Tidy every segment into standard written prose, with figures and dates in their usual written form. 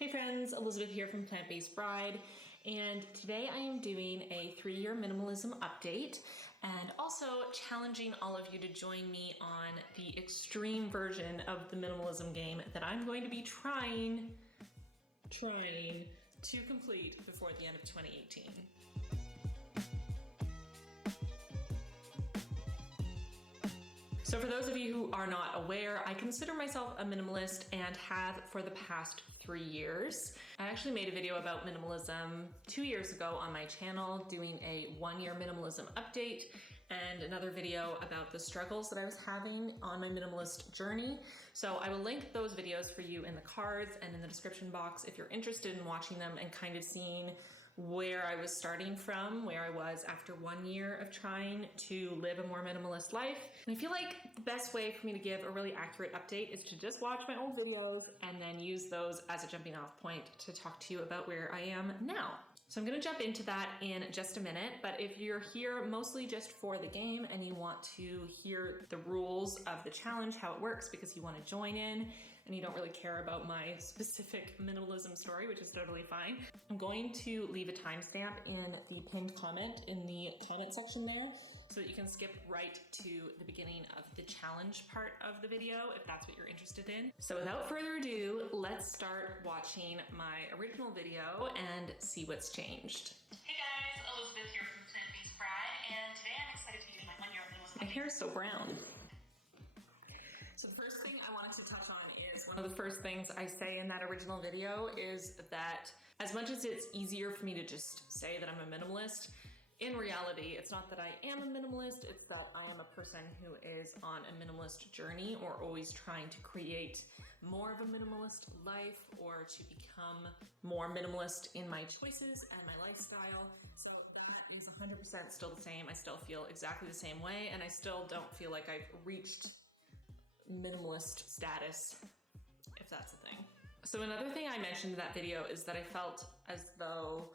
Hey friends, Elizabeth here from Plant-Based Bride, and today I am doing a 3-year minimalism update and also challenging all of you to join me on the extreme version of the minimalism game that I'm going to be trying to complete before the end of 2018. So for those of you who are not aware, I consider myself a minimalist and have for the past 3 years. I actually made a video about minimalism 2 years ago on my channel doing a 1-year minimalism update and another video about the struggles that I was having on my minimalist journey. So I will link those videos for you in the cards and in the description box if you're interested in watching them and kind of seeing where I was starting from, where I was after 1 year of trying to live a more minimalist life. And I feel like the best way for me to give a really accurate update is to just watch my old videos and then use those as a jumping off point to talk to you about where I am now. So I'm gonna jump into that in just a minute, but if you're here mostly just for the game and you want to hear the rules of the challenge, how it works because you wanna join in and you don't really care about my specific minimalism story, which is totally fine, I'm going to leave a timestamp in the pinned comment in the comment section there so that you can skip right to the beginning of the challenge part of the video if that's what you're interested in. So without further ado, let's start watching my original video and see what's changed. Hey guys, Elizabeth here from Plant-Based Bride, and today I'm excited to be doing my 1-year minimalism. My hair is so brown. So the first thing I wanted to touch on is one of the first things I say in that original video is that as much as it's easier for me to just say that I'm a minimalist, in reality, it's not that I am a minimalist, it's that I am a person who is on a minimalist journey or always trying to create more of a minimalist life or to become more minimalist in my choices and my lifestyle. So that is 100% still the same. I still feel exactly the same way, and I still don't feel like I've reached minimalist status, if that's a thing. So another thing I mentioned in that video is that I felt as though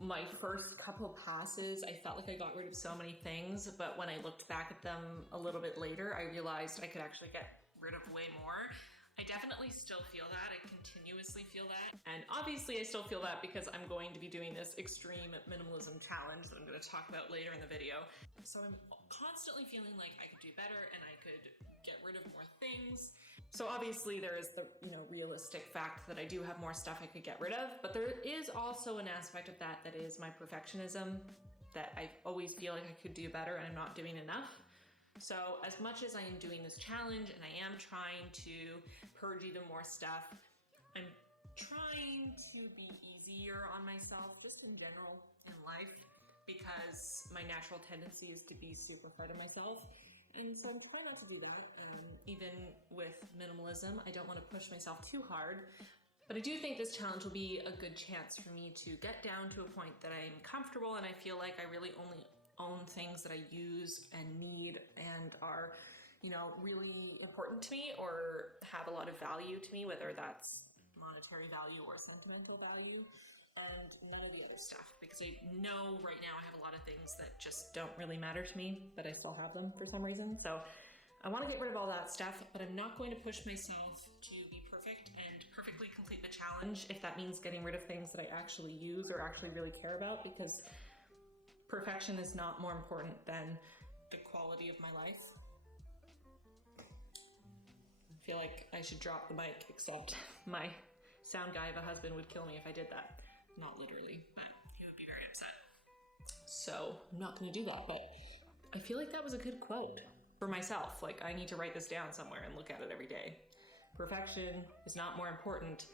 my first couple passes, I felt like I got rid of so many things, but when I looked back at them a little bit later, I realized I could actually get rid of way more. I definitely still feel that. I continuously feel that. And obviously I still feel that because I'm going to be doing this extreme minimalism challenge that I'm going to talk about later in the video. So I'm constantly feeling like I could do better and I could get rid of more things. So obviously there is the realistic fact that I do have more stuff I could get rid of, but there is also an aspect of that that is my perfectionism, that I always feel like I could do better and I'm not doing enough. So as much as I am doing this challenge and I am trying to purge even more stuff, I'm trying to be easier on myself just in general in life because my natural tendency is to be super hard on myself. And so I'm trying not to do that. Even with minimalism, I don't want to push myself too hard. But I do think this challenge will be a good chance for me to get down to a point that I'm comfortable and I feel like I really only own things that I use and need and are, really important to me or have a lot of value to me, whether that's monetary value or sentimental value, and none of the other stuff, because I know right now I have a lot of things that just don't really matter to me, but I still have them for some reason. So I want to get rid of all that stuff, but I'm not going to push myself to be perfect and perfectly complete the challenge if that means getting rid of things that I actually use or actually really care about, because perfection is not more important than the quality of my life. I feel like I should drop the mic, except my sound guy of a husband would kill me if I did that. Not literally, but he would be very upset. So I'm not gonna do that, but I feel like that was a good quote for myself. Like, I need to write this down somewhere and look at it every day. Perfection is not more important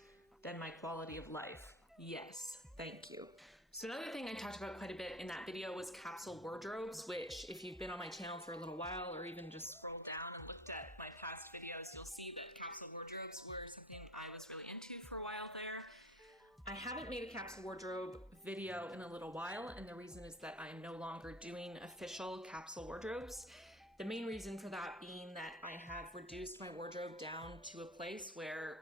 than my quality of life. Yes, thank you. So another thing I talked about quite a bit in that video was capsule wardrobes, which if you've been on my channel for a little while or even just scrolled down and looked at my past videos, you'll see that capsule wardrobes were something I was really into for a while there. I haven't made a capsule wardrobe video in a little while, and the reason is that I'm no longer doing official capsule wardrobes. The main reason for that being that I have reduced my wardrobe down to a place where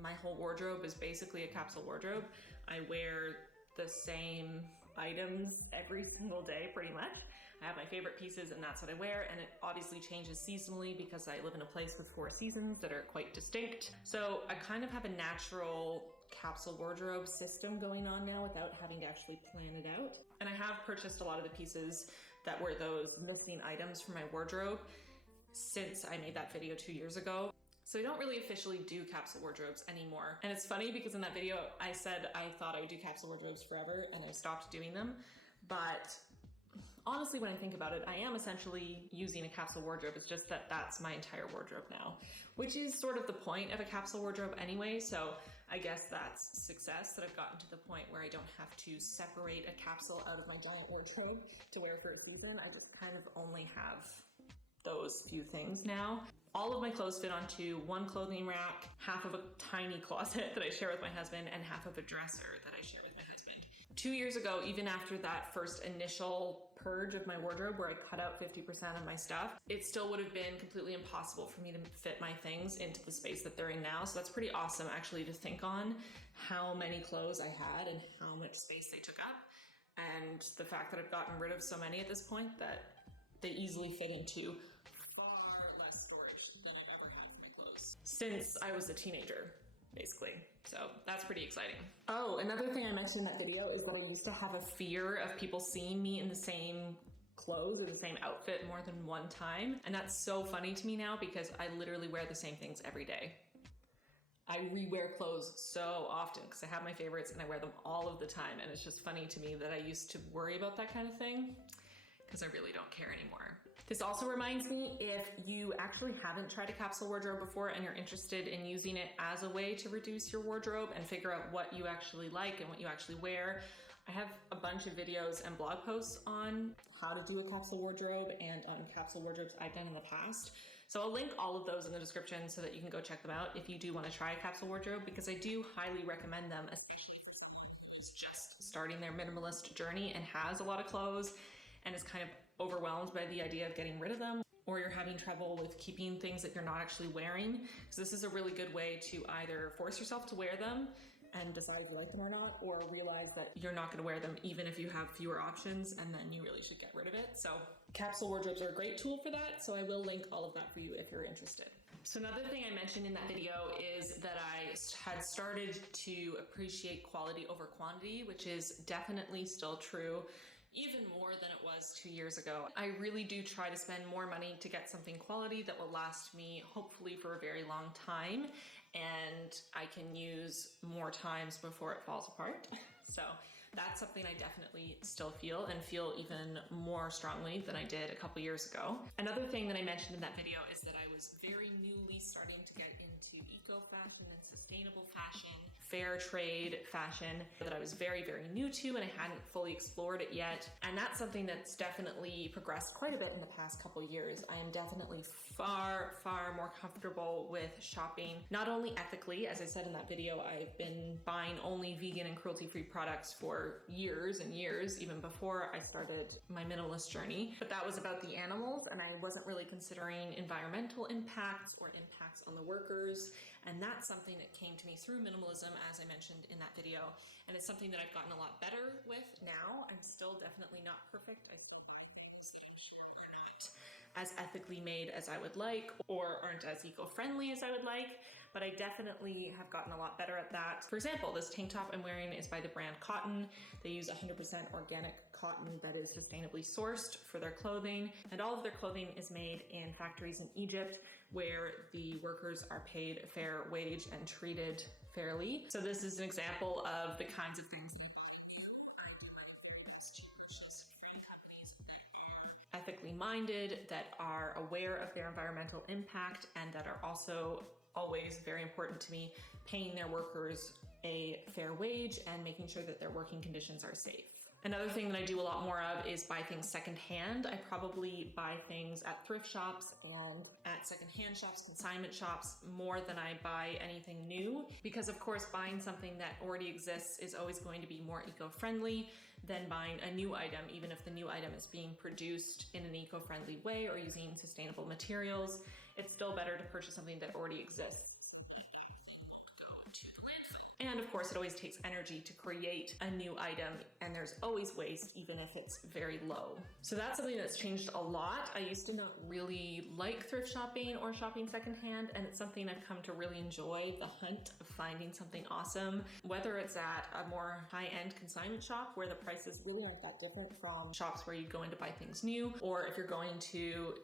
my whole wardrobe is basically a capsule wardrobe. I wear the same items every single day, pretty much. I have my favorite pieces and that's what I wear, and it obviously changes seasonally because I live in a place with 4 seasons that are quite distinct. So I kind of have a natural capsule wardrobe system going on now without having to actually plan it out. And I have purchased a lot of the pieces that were those missing items from my wardrobe since I made that video 2 years ago. So I don't really officially do capsule wardrobes anymore. And it's funny because in that video I said I thought I would do capsule wardrobes forever and I stopped doing them. But honestly, when I think about it, I am essentially using a capsule wardrobe. It's just that that's my entire wardrobe now, which is sort of the point of a capsule wardrobe anyway. So I guess that's success, that I've gotten to the point where I don't have to separate a capsule out of my giant wardrobe to wear for a season. I just kind of only have those few things now. All of my clothes fit onto one clothing rack, half of a tiny closet that I share with my husband, and half of a dresser that I share with my husband. 2 years ago, even after that first initial purge of my wardrobe where I cut out 50% of my stuff, it still would have been completely impossible for me to fit my things into the space that they're in now. So that's pretty awesome actually to think on how many clothes I had and how much space they took up. And the fact that I've gotten rid of so many at this point that they easily fit into far less storage than I've ever had for my clothes since I was a teenager, basically. So that's pretty exciting. Oh, another thing I mentioned in that video is that I used to have a fear of people seeing me in the same clothes or the same outfit more than one time. And that's so funny to me now because I literally wear the same things every day. I rewear clothes so often because I have my favorites and I wear them all of the time. And it's just funny to me that I used to worry about that kind of thing because I really don't care anymore. This also reminds me, if you actually haven't tried a capsule wardrobe before and you're interested in using it as a way to reduce your wardrobe and figure out what you actually like and what you actually wear, I have a bunch of videos and blog posts on how to do a capsule wardrobe and on capsule wardrobes I've done in the past. So I'll link all of those in the description so that you can go check them out if you do want to try a capsule wardrobe, because I do highly recommend them, especially for someone who's just starting their minimalist journey and has a lot of clothes and is kind of overwhelmed by the idea of getting rid of them, or you're having trouble with keeping things that you're not actually wearing. So this is a really good way to either force yourself to wear them and decide if you like them or not, or realize that you're not going to wear them even if you have fewer options, and then you really should get rid of it. So capsule wardrobes are a great tool for that, so I will link all of that for you if you're interested. So another thing I mentioned in that video is that I had started to appreciate quality over quantity, which is definitely still true, even more than it was 2 years ago. I really do try to spend more money to get something quality that will last me hopefully for a very long time, and I can use more times before it falls apart. So that's something I definitely still feel, and feel even more strongly than I did a couple years ago. Another thing that I mentioned in that video is that I was very newly starting to get into eco-fashion and sustainable fashion, fair trade fashion, that I was very, very new to, and I hadn't fully explored it yet. And that's something that's definitely progressed quite a bit in the past couple years. I am definitely far, far more comfortable with shopping, not only ethically, as I said in that video, I've been buying only vegan and cruelty-free products for years and years, even before I started my minimalist journey. But that was about the animals, and I wasn't really considering environmental impacts or impacts on the workers. And that's something that came to me through minimalism, as I mentioned in that video. And it's something that I've gotten a lot better with now. I'm still definitely not perfect. I still buy things that I'm sure are not as ethically made as I would like, or aren't as eco-friendly as I would like, but I definitely have gotten a lot better at that. For example, this tank top I'm wearing is by the brand Cotton. They use 100% organic cotton that is sustainably sourced for their clothing, and all of their clothing is made in factories in Egypt where the workers are paid a fair wage and treated fairly. So this is an example of the kinds of things ethically minded, that are aware of their environmental impact, and that are also always very important to me, paying their workers a fair wage and making sure that their working conditions are safe. Another thing that I do a lot more of is buy things secondhand. I probably buy things at thrift shops and at secondhand shops, consignment shops, more than I buy anything new. Because of course, buying something that already exists is always going to be more eco-friendly than buying a new item, even if the new item is being produced in an eco-friendly way or using sustainable materials. It's still better to purchase something that already exists. And of course, it always takes energy to create a new item, and there's always waste, even if it's very low. So that's something that's changed a lot. I used to not really like thrift shopping or shopping secondhand, and it's something I've come to really enjoy, the hunt of finding something awesome, whether it's at a more high-end consignment shop where the prices really aren't that different from shops where you go in to buy things new, or if you're going to,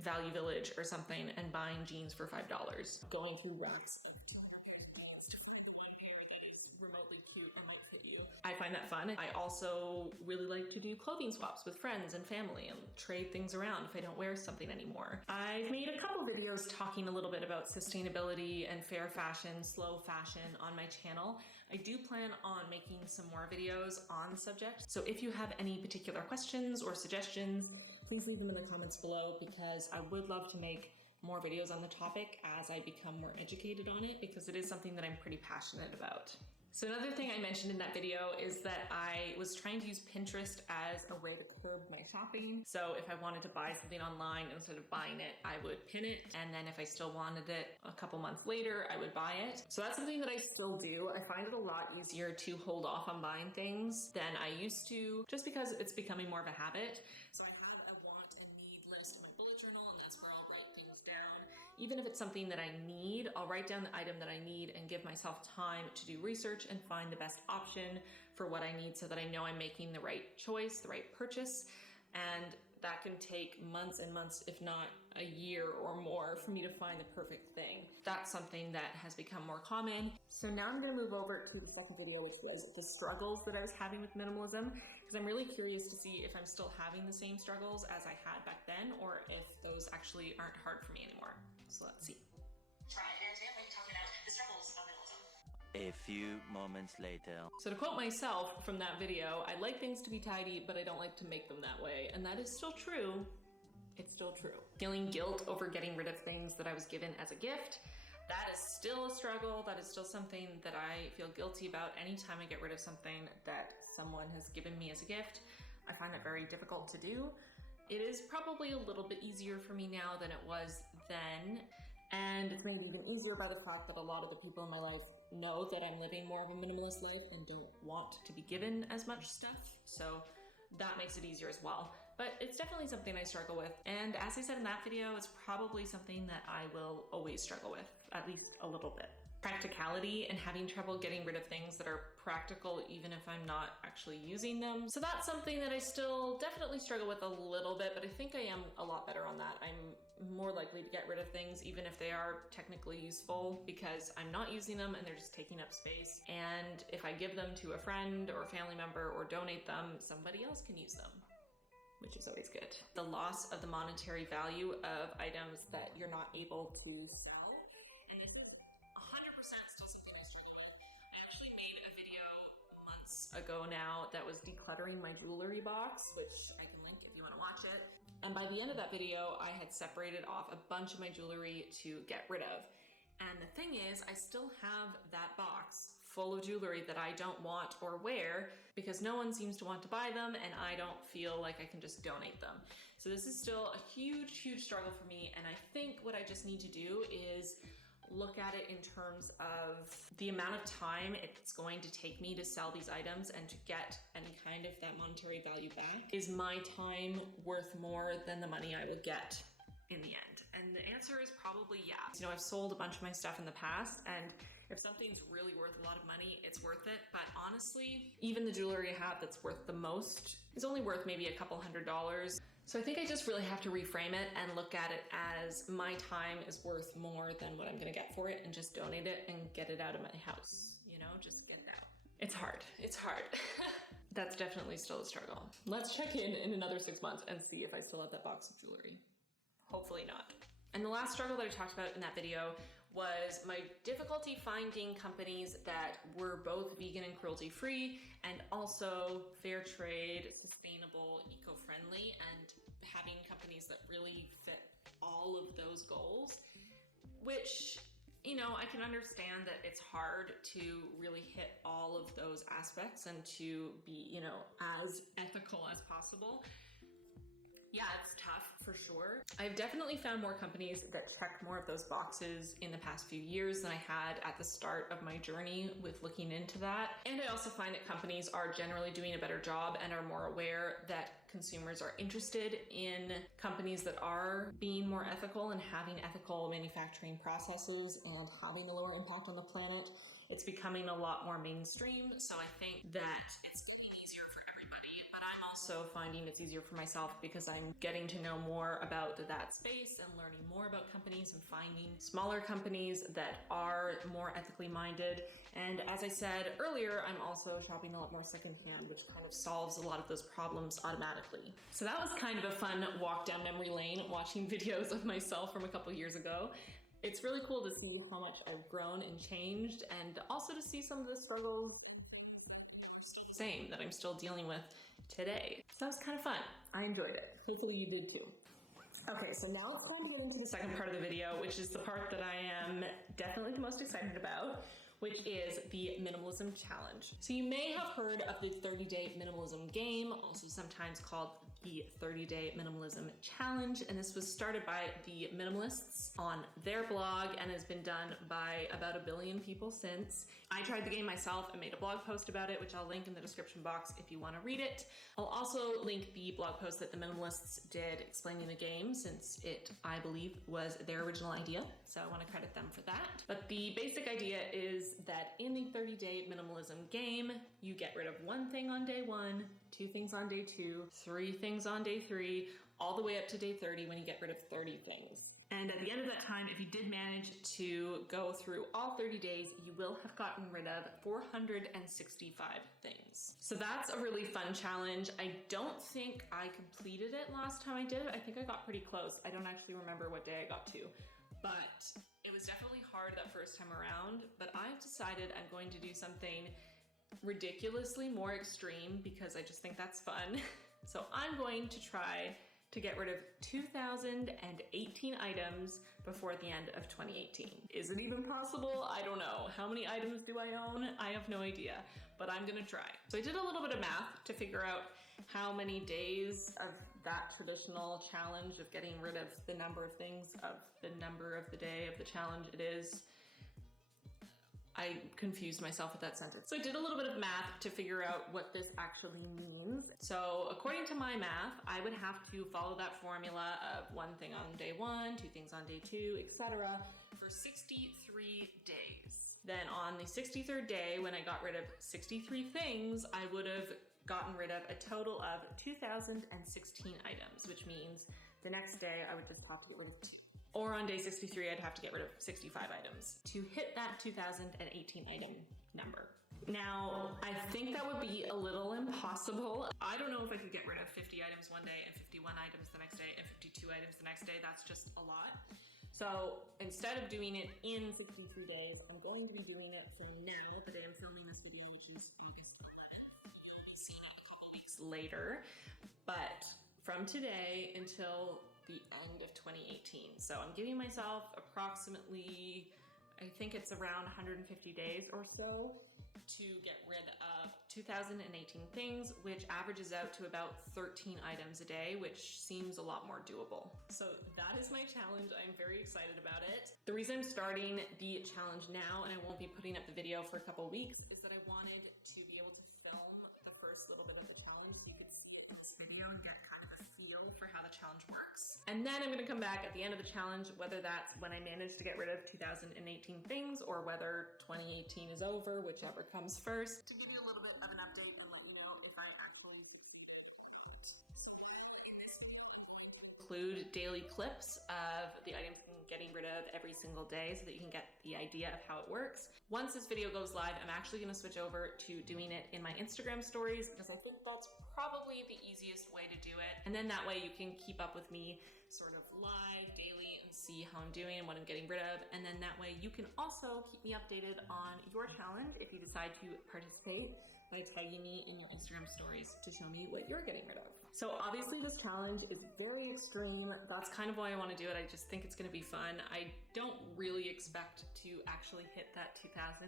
Value Village or something and buying jeans for $5, going through racks of 200 pairs of jeans to find the one pair that is remotely cute and might fit you. I find that fun. I also really like to do clothing swaps with friends and family and trade things around if I don't wear something anymore. I've made a couple videos talking a little bit about sustainability and fair fashion, slow fashion on my channel. I do plan on making some more videos on the subject. So if you have any particular questions or suggestions, please leave them in the comments below, because I would love to make more videos on the topic as I become more educated on it, because it is something that I'm pretty passionate about. So another thing I mentioned in that video is that I was trying to use Pinterest as a way to curb my shopping. So if I wanted to buy something online, instead of buying it, I would pin it. And then if I still wanted it a couple months later, I would buy it. So that's something that I still do. I find it a lot easier to hold off on buying things than I used to, just because it's becoming more of a habit. So I have a want and need list in my bullet journal, and that's where I'll write things down. Even if it's something that I need, I'll write down the item that I need and give myself time to do research and find the best option for what I need, so that I know I'm making the right choice, the right purchase. And that can take months and months, if not a year or more, for me to find the perfect thing. That's something that has become more common. So now I'm gonna move over to the second video, which was the struggles that I was having with minimalism, because I'm really curious to see if I'm still having the same struggles as I had back then, or if those actually aren't hard for me anymore. So let's see. Right, and today I'm going to be talking about the struggles of minimalism. A few moments later. So to quote myself from that video, I like things to be tidy, but I don't like to make them that way. And that is still true. It's still true. Feeling guilt over getting rid of things that I was given as a gift, that is still a struggle. That is still something that I feel guilty about anytime I get rid of something that someone has given me as a gift. I find it very difficult to do. It is probably a little bit easier for me now than it was then. And it's made even easier by the fact that a lot of the people in my life know that I'm living more of a minimalist life and don't want to be given as much stuff. So that makes it easier as well. But it's definitely something I struggle with. And as I said in that video, it's probably something that I will always struggle with, at least a little bit. Practicality and having trouble getting rid of things that are practical even if I'm not actually using them. So that's something that I still definitely struggle with a little bit, but I think I am a lot better on that. I'm more likely to get rid of things even if they are technically useful, because I'm not using them and they're just taking up space. And if I give them to a friend or a family member or donate them, somebody else can use them, which is always good. The loss of the monetary value of items that you're not able to sell. And this is 100% still something I struggle with. I actually made a video months ago now that was decluttering my jewelry box, which I can link if you want to watch it. And by the end of that video, I had separated off a bunch of my jewelry to get rid of. And the thing is, I still have that box full of jewelry that I don't want or wear because no one seems to want to buy them, and I don't feel like I can just donate them. So this is still a huge, huge struggle for me. And I think what I just need to do is look at it in terms of the amount of time it's going to take me to sell these items and to get any kind of that monetary value back. Is my time worth more than the money I would get in the end? And the answer is probably yeah. I've sold a bunch of my stuff in the past, and if something's really worth a lot of money, it's worth it. But honestly, even the jewelry I have that's worth the most is only worth maybe a couple $100s. So I think I just really have to reframe it and look at it as my time is worth more than what I'm gonna get for it, and just donate it and get it out of my house. Just get it out. It's hard. It's hard. That's definitely still a struggle. Let's check in another 6 months and see if I still have that box of jewelry. Hopefully not. And the last struggle that I talked about in that video was my difficulty finding companies that were both vegan and cruelty-free and also fair trade, sustainable, eco-friendly, and having companies that really fit all of those goals, which, I can understand that it's hard to really hit all of those aspects and to be, as ethical as possible. Yeah, it's tough for sure. I've definitely found more companies that check more of those boxes in the past few years than I had at the start of my journey with looking into that. And I also find that companies are generally doing a better job and are more aware that consumers are interested in companies that are being more ethical and having ethical manufacturing processes and having a lower impact on the planet. It's becoming a lot more mainstream, so I think that it's easier for everybody, but I'm also finding it's easier for myself because I'm getting to know more about that space and learning more about companies and finding smaller companies that are more ethically minded. And as I said earlier, I'm also shopping a lot more secondhand, which kind of solves a lot of those problems automatically. So that was kind of a fun walk down memory lane, watching videos of myself from a couple years ago. It's really cool to see how much I've grown and changed, and also to see some of the struggles that I'm still dealing with today. So that was kind of fun. I enjoyed it. Hopefully you did too. Okay, so now it's time to get into the second part of the video, which is the part that I am definitely the most excited about, which is the minimalism challenge. So you may have heard of the 30-day minimalism game, also sometimes called the 30-day minimalism challenge, and this was started by the minimalists on their blog and has been done by about 1 billion people since. I tried the game myself and made a blog post about it, which I'll link in the description box if you want to read it. I'll also link the blog post that the minimalists did explaining the game, since it, I believe, was their original idea, so I want to credit them for that. But the basic idea is that in the 30-day minimalism game, you get rid of 1 thing on day 1, 2 things on day 2, 3 things on day 3, all the way up to day 30 when you get rid of 30 things. And at the end of that time, if you did manage to go through all 30 days, you will have gotten rid of 465 things. So that's a really fun challenge. I don't think I completed it last time I did it. I think I got pretty close. I don't actually remember what day I got to, but it was definitely hard that first time around. But I've decided I'm going to do something ridiculously more extreme because I just think that's fun. So I'm going to try to get rid of 2,018 items before the end of 2018. Is it even possible? I don't know. How many items do I own? I have no idea, but I'm gonna try. So I did a little bit of math to figure out how many days of that traditional challenge of getting rid of the number of things of the number of the day of the challenge it is. I confused myself with that sentence. So I did a little bit of math to figure out what this actually means. So according to my math, I would have to follow that formula of 1 thing on day 1, 2 things on day 2, etc. for 63 days. Then on the 63rd day, when I got rid of 63 things, I would have gotten rid of a total of 2,016 items, which means the next day I would just have to get rid of 2. Or on day 63, I'd have to get rid of 65 items to hit that 2,018 item number. Now, I think that would be a little impossible. I don't know if I could get rid of 50 items one day and 51 items the next day and 52 items the next day. That's just a lot. So instead of doing it in 63 days, I'm going to be doing it from now, the day I'm filming this video, which is August 11th. We'll see that a couple weeks later. But from today until the end of 2018. So I'm giving myself approximately, I think it's around 150 days or so to get rid of 2,018 things, which averages out to about 13 items a day, which seems a lot more doable. So that is my challenge. I'm very excited about it. The reason I'm starting the challenge now, and I won't be putting up the video for a couple weeks, is that I wanted to be able to film the first little bit of the challenge. You could see this video and get kind of a feel for how the challenge works. And then I'm going to come back at the end of the challenge, whether that's when I manage to get rid of 2,018 things or whether 2018 is over, whichever comes first, to give you a little bit of an update and let you know if I actually include daily clips of the items I'm getting rid of every single day so that you can get the idea of how it works. Once this video goes live, I'm actually going to switch over to doing it in my Instagram stories because I think that's probably the easiest way to do it. And then that way you can keep up with me sort of live daily and see how I'm doing and what I'm getting rid of. And then that way you can also keep me updated on your challenge if you decide to participate by tagging me in your Instagram stories to show me what you're getting rid of. So obviously this challenge is very extreme. That's kind of why I want to do it. I just think it's going to be fun. I don't really expect to actually hit that 2,018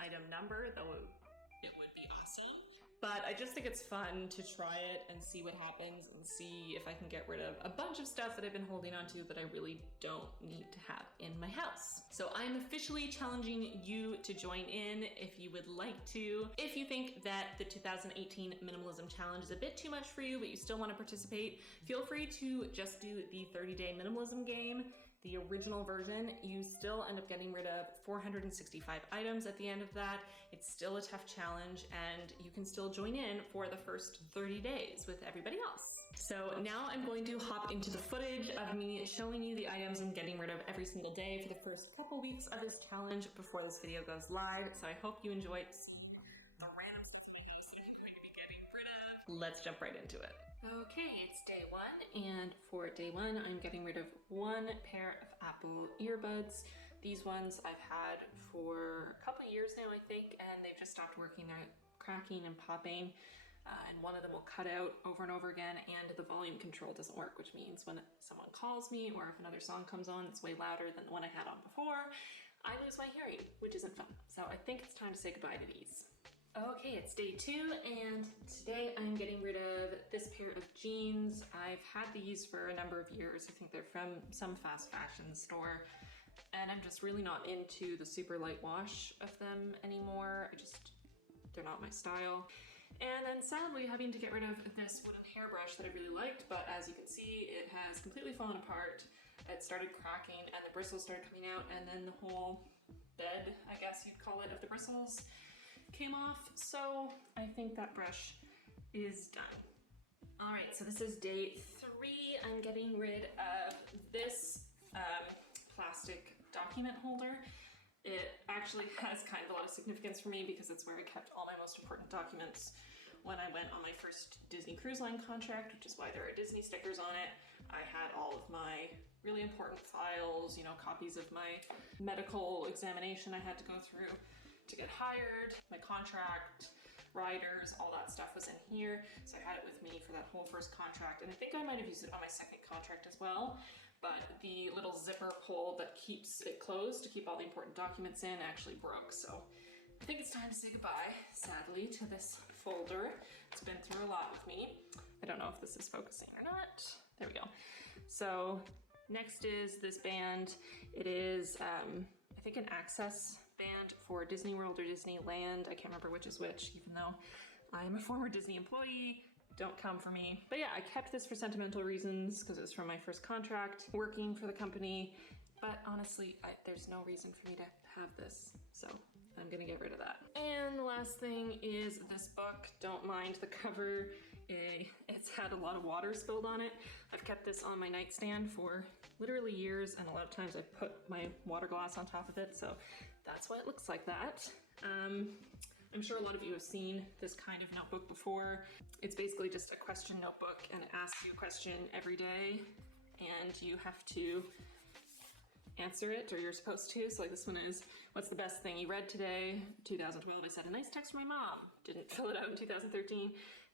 item number, though it would be awesome. but I just think it's fun to try it and see what happens and see if I can get rid of a bunch of stuff that I've been holding on to that I really don't need to have in my house. So I'm officially challenging you to join in if you would like to. If you think that the 2018 Minimalism Challenge is a bit too much for you, but you still want to participate, feel free to just do the 30-day minimalism game. The original version, you still end up getting rid of 465 items at the end of that. It's still a tough challenge, and you can still join in for the first 30 days with everybody else. So now I'm going to hop into the footage of me showing you the items I'm getting rid of every single day for the first couple weeks of this challenge before this video goes live. So I hope you enjoy the random things that I'm going to be getting rid of. Let's jump right into it. Okay, it's day one, and for day one, I'm getting rid of one pair of Apple earbuds. These ones I've had for a couple of years now, I think, and they've just stopped working. They're cracking and popping, and one of them will cut out over and over again, and the volume control doesn't work, which means when someone calls me or if another song comes on that's way louder than the one I had on before, I lose my hearing, which isn't fun. So I think it's time to say goodbye to these. Okay, it's day two, and today I'm getting rid of this pair of jeans. I've had these for a number of years. I think they're from some fast fashion store, and I'm just really not into the super light wash of them anymore. They're not my style. And then sadly having to get rid of this wooden hairbrush that I really liked, but as you can see, it has completely fallen apart. It started cracking and the bristles started coming out, and then the whole bed, I guess you'd call it, of the bristles came off, so I think that brush is done. All right, so this is day three. I'm getting rid of this plastic document holder. It actually has kind of a lot of significance for me because it's where I kept all my most important documents when I went on my first Disney Cruise Line contract, which is why there are Disney stickers on it. I had all of my really important files, you know, copies of my medical examination I had to go through to get hired, my contract, riders, all that stuff was in here. So I had it with me for that whole first contract, and I think I might have used it on my second contract as well, but the little zipper pull that keeps it closed to keep all the important documents in actually broke. So I think it's time to say goodbye, sadly, to this folder. It's been through a lot with me. I don't know if this is focusing or not. There we go. So next is this band. It is, I think, an access band for Disney World or Disneyland. I can't remember which is which, even though I'm a former Disney employee. Don't come for me. But yeah, I kept this for sentimental reasons because it was from my first contract working for the company. But honestly, there's no reason for me to have this. So I'm gonna get rid of that. And the last thing is this book. Don't mind the cover. It's had a lot of water spilled on it. I've kept this on my nightstand for literally years, and a lot of times I've put my water glass on top of it, so that's why it looks like that. I'm sure a lot of you have seen this kind of notebook before. It's basically just a question notebook, and it asks you a question every day, and you have to answer it, or you're supposed to. So like this one is, what's the best thing you read today? 2012, I said a nice text from my mom. Didn't fill it out in 2013.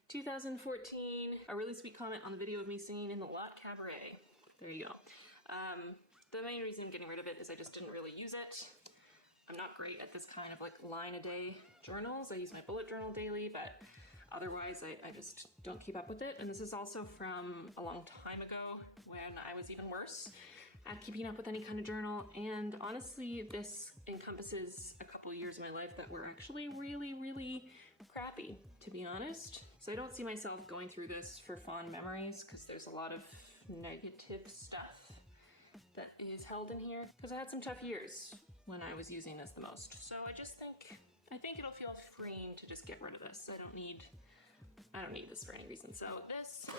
2014, a really sweet comment on the video of me singing in the Lot Cabaret. There you go. The main reason I'm getting rid of it is I just didn't really use it. I'm not great at this kind of like line a day journals. I use my bullet journal daily, but otherwise I just don't keep up with it. And this is also from a long time ago when I was even worse at keeping up with any kind of journal. And honestly, this encompasses a couple years of my life that were actually really, really crappy, to be honest. So I don't see myself going through this for fond memories because there's a lot of negative stuff that is held in here because I had some tough years when I was using this the most. So I think it'll feel freeing to just get rid of this. I don't need this for any reason. So this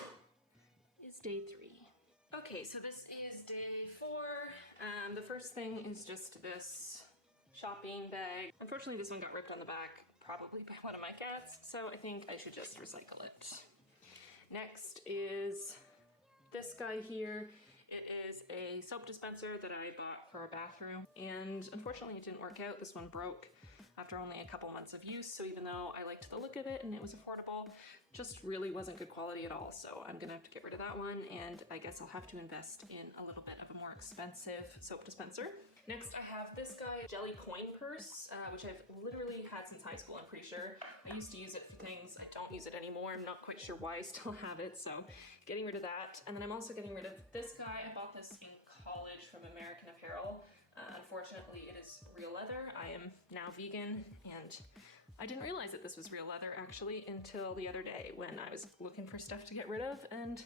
is day three. Okay, so this is day four. The first thing is just this shopping bag. Unfortunately, this one got ripped on the back, probably by one of my cats, so I think I should just recycle it. Next is this guy here. It is a soap dispenser that I bought for our bathroom, and unfortunately it didn't work out. This one broke after only a couple months of use, so even though I liked the look of it and it was affordable, just really wasn't good quality at all. So I'm gonna have to get rid of that one, and I guess I'll have to invest in a little bit of a more expensive soap dispenser. Next, I have this guy, Jelly Coin Purse, which I've literally had since high school, I'm pretty sure. I used to use it for things. I don't use it anymore. I'm not quite sure why I still have it, so getting rid of that. And then I'm also getting rid of this guy. I bought this in college from American Apparel. Unfortunately, it is real leather. I am now vegan, and I didn't realize that this was real leather actually until the other day when I was looking for stuff to get rid of and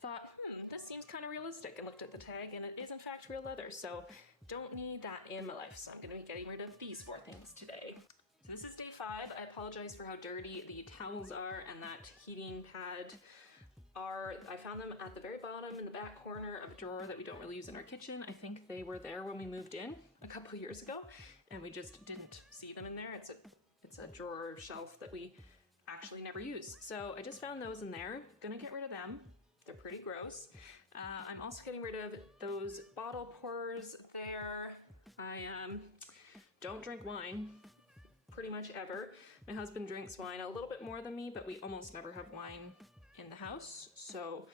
thought, this seems kind of realistic, and looked at the tag, and it is in fact real leather, so don't need that in my life. So I'm gonna be getting rid of these 4 things today. So this is day 5. I apologize for how dirty the towels are and that heating pad are. I found them at the very bottom in the back corner of a drawer that we don't really use in our kitchen. I think they were there when we moved in a couple years ago, and we just didn't see them in there. It's a drawer shelf that we actually never use. So I just found those in there. Gonna get rid of them. They're pretty gross. I'm also getting rid of those bottle pourers there. I don't drink wine pretty much ever. My husband drinks wine a little bit more than me, but we almost never have wine in the house. So,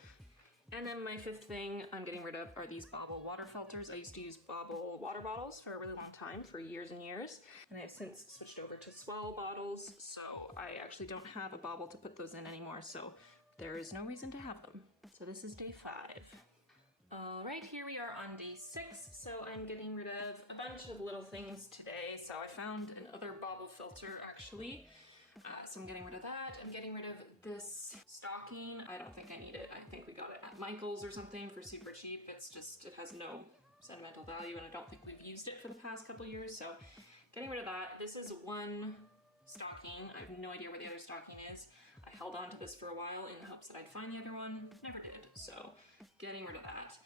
and then my 5th thing I'm getting rid of are these Bobble water filters. I used to use Bobble water bottles for a really long time, for years and years, and I have since switched over to Swell bottles, so I actually don't have a Bobble to put those in anymore, so there is no reason to have them. So this is day 5. All right, here we are on day 6. So I'm getting rid of a bunch of little things today. So I found another Bobble filter actually. So I'm getting rid of that. I'm getting rid of this stocking. I don't think I need it. I think we got it at Michael's or something for super cheap. It's just, it has no sentimental value, and I don't think we've used it for the past couple years. So getting rid of that. This is one stocking. I have no idea where the other stocking is. I held on to this for a while in the hopes that I'd find the other one. Never did. So getting rid of that.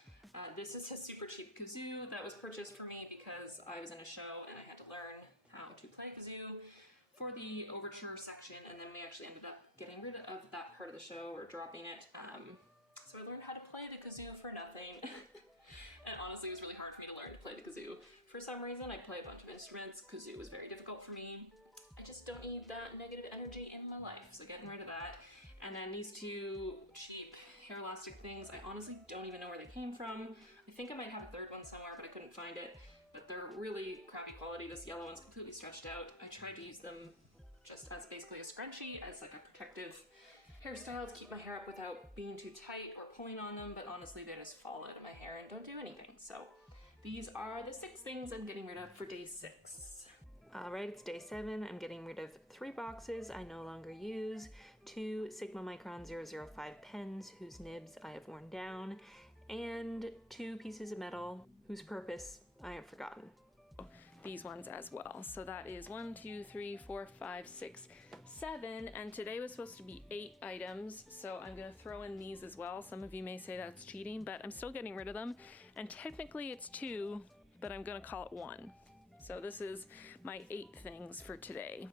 This is a super cheap kazoo that was purchased for me because I was in a show and I had to learn how to play kazoo for the overture section, and then we actually ended up getting rid of that part of the show, or dropping it. So I learned how to play the kazoo for nothing. And honestly, it was really hard for me to learn to play the kazoo. For some reason, I play a bunch of instruments. Kazoo was very difficult for me. I just don't need that negative energy in my life, so getting rid of that. And then these 2 cheap hair elastic things, I honestly don't even know where they came from. I think I might have a 3rd one somewhere, but I couldn't find it. But they're really crappy quality. This yellow one's completely stretched out. I tried to use them just as basically a scrunchie, as like a protective hairstyle to keep my hair up without being too tight or pulling on them, but honestly they just fall out of my hair and don't do anything. So these are the 6 things I'm getting rid of for day 6. All right, it's day 7. I'm getting rid of 3 boxes I no longer use, 2 Sigma Micron 005 pens whose nibs I have worn down, and 2 pieces of metal whose purpose I have forgotten. These ones as well. So that is 1, 2, 3, 4, 5, 6, 7, and today was supposed to be 8 items, so I'm gonna throw in these as well. Some of you may say that's cheating, but I'm still getting rid of them, and technically it's 2, but I'm gonna call it 1. So this is my 8 things for today.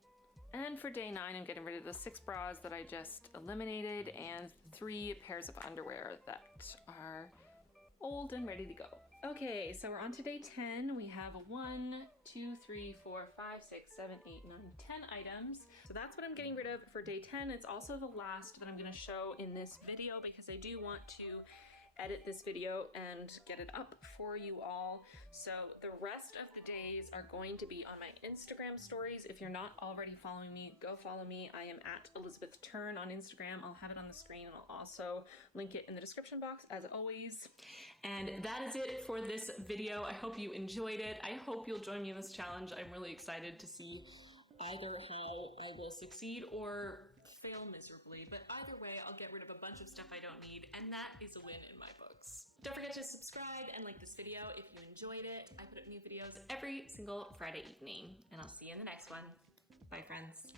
And for day 9, I'm getting rid of the 6 bras that I just eliminated and 3 pairs of underwear that are old and ready to go. Okay, so we're on to day 10. We have 1, 2, 3, 4, 5, 6, 7, 8, 9, 10 items. So that's what I'm getting rid of for day 10. It's also the last that I'm gonna show in this video because I do want to edit this video and get it up for you all. So the rest of the days are going to be on my Instagram stories. If you're not already following me, go follow me. I am at Elizabeth Turn on Instagram. I'll have it on the screen, and I'll also link it in the description box as always. And that is it for this video. I hope you enjoyed it. I hope you'll join me in this challenge. I'm really excited to see either how I will succeed or fail miserably, but either way, I'll get rid of a bunch of stuff I don't need, and that is a win in my books. Don't forget to subscribe and like this video if you enjoyed it. I put up new videos every single Friday evening, and I'll see you in the next one. Bye, friends.